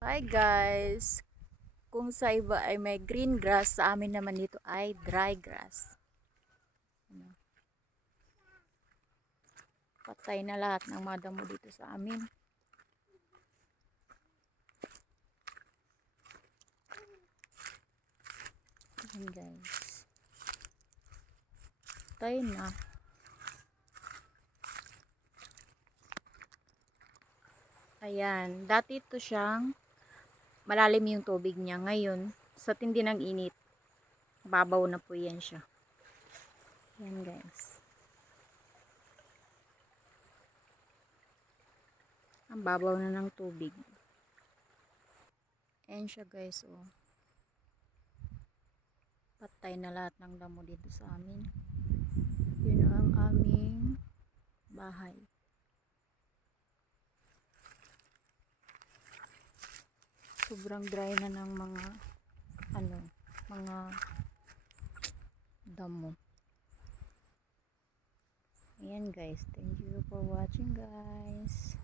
Hi guys! Kung sa iba ay may green grass, sa amin naman dito ay dry grass. Ano, patay na lahat ng mga damo dito sa amin. Ayan guys. Patay na. Ayan. Dati ito siyang malalim yung tubig niya. Ngayon, sa tindi ng init, babaw na po yan siya. Ayan guys. Ang babaw na ng tubig. Ayan siya guys, oh. Patay na lahat ng damo dito sa amin. Yun ang aming bahay. Sobrang dry na ng mga damo. Ayan guys, thank you for watching guys.